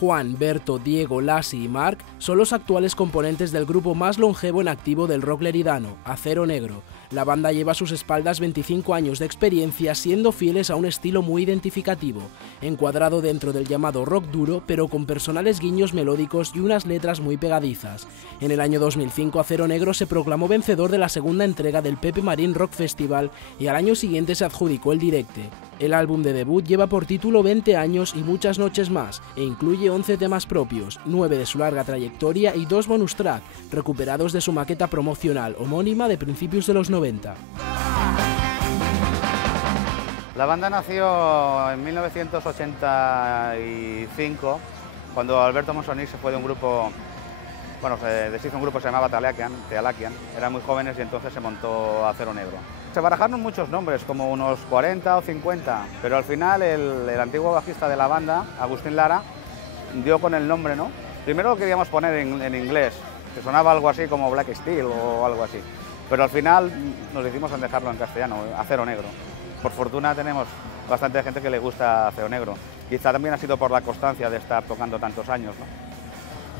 Juan, Berto, Diego, Lassi y Marc son los actuales componentes del grupo más longevo en activo del rock leridano, Acero Negro. La banda lleva a sus espaldas 25 años de experiencia, siendo fieles a un estilo muy identificativo, encuadrado dentro del llamado rock duro, pero con personales guiños melódicos y unas letras muy pegadizas. En el año 2005 Acero Negro se proclamó vencedor de la segunda entrega del Pepe Marín Rock Festival y al año siguiente se adjudicó el Directe. El álbum de debut lleva por título 20 años y muchas noches más, e incluye 11 temas propios, 9 de su larga trayectoria y 2 bonus track, recuperados de su maqueta promocional homónima de principios de los 90. La banda nació en 1985, cuando Alberto Monsonís se fue de un grupo, bueno, se deshizo un grupo que se llamaba Tealakian, eran muy jóvenes y entonces se montó Acero Negro. Se barajaron muchos nombres, como unos 40 o 50, pero al final el antiguo bajista de la banda, Agustín Lara, dio con el nombre, ¿no? Primero lo queríamos poner en inglés, que sonaba algo así como Black Steel o algo así, pero al final nos decidimos en dejarlo en castellano, Acero Negro. Por fortuna tenemos bastante gente que le gusta Acero Negro. Quizá también ha sido por la constancia de estar tocando tantos años, ¿no?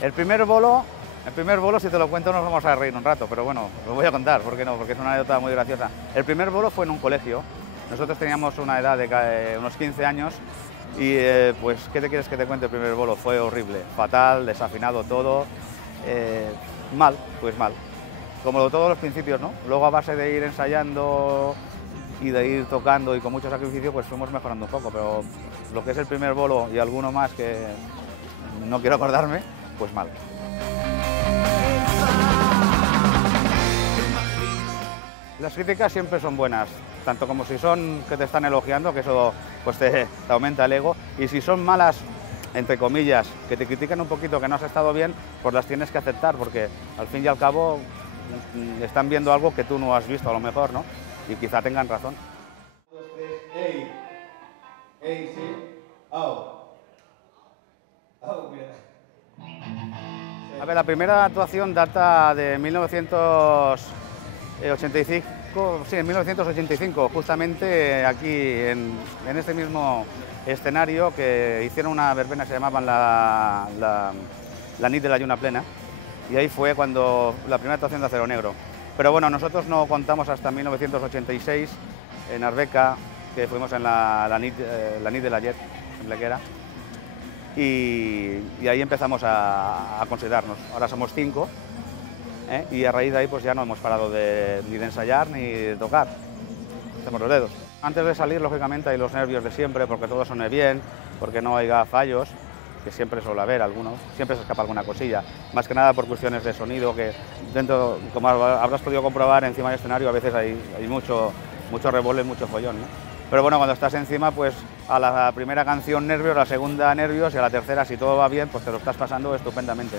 El primer bolo, si te lo cuento, nos vamos a reír un rato, pero bueno, lo voy a contar, ¿por qué no? Porque es una anécdota muy graciosa. El primer bolo fue en un colegio. Nosotros teníamos una edad de unos 15 años y, pues, ¿qué te quieres que te cuente? El primer bolo fue horrible, fatal, desafinado todo, mal, pues mal. Como todos los principios, ¿no? Luego, a base de ir ensayando y de ir tocando y con mucho sacrificio, pues fuimos mejorando un poco, pero lo que es el primer bolo y alguno más que no quiero acordarme, pues mal. Las críticas siempre son buenas, tanto como si son que te están elogiando, que eso pues te aumenta el ego, y si son malas, entre comillas, que te critican un poquito, que no has estado bien, pues las tienes que aceptar, porque al fin y al cabo están viendo algo que tú no has visto a lo mejor, ¿no? Y quizá tengan razón. 1, 2, 3, ey, sí, mira. A ver, la primera actuación data de 1985, justamente aquí en este mismo escenario, que hicieron una verbena que se llamaban la nit de la lluna plena, y ahí fue cuando la primera actuación de Acero Negro. Pero bueno, nosotros no contamos hasta 1986 en Arbeca, que fuimos en la nit de la Jet, en Blequera, y ahí empezamos a considerarnos. Ahora somos 5, y a raíz de ahí pues ya no hemos parado ni de ensayar ni de tocar. Hacemos los dedos. Antes de salir, lógicamente, hay los nervios de siempre, porque todo suene bien, porque no haya fallos, que siempre suele haber algunos, siempre se escapa alguna cosilla, más que nada por cuestiones de sonido, que dentro, como habrás podido comprobar, encima del escenario a veces hay mucho revuelo y mucho follón, ¿no? Pero bueno, cuando estás encima, pues a la primera canción nervios, a la segunda nervios y a la tercera, si todo va bien, pues te lo estás pasando estupendamente.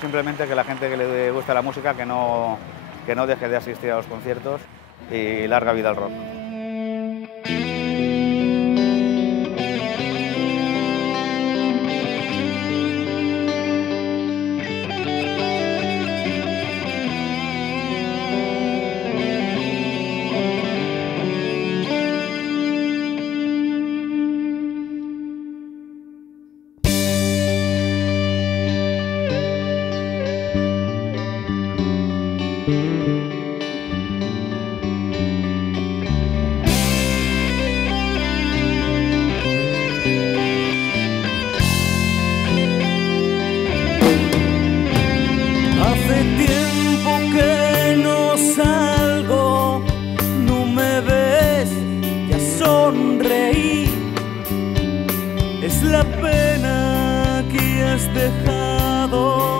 simplemente que la gente que le gusta la música que no deje de asistir a los conciertos y larga vida al rock. Hace tiempo que no salgo, no me ves, ya sonreí. Es la pena que has dejado.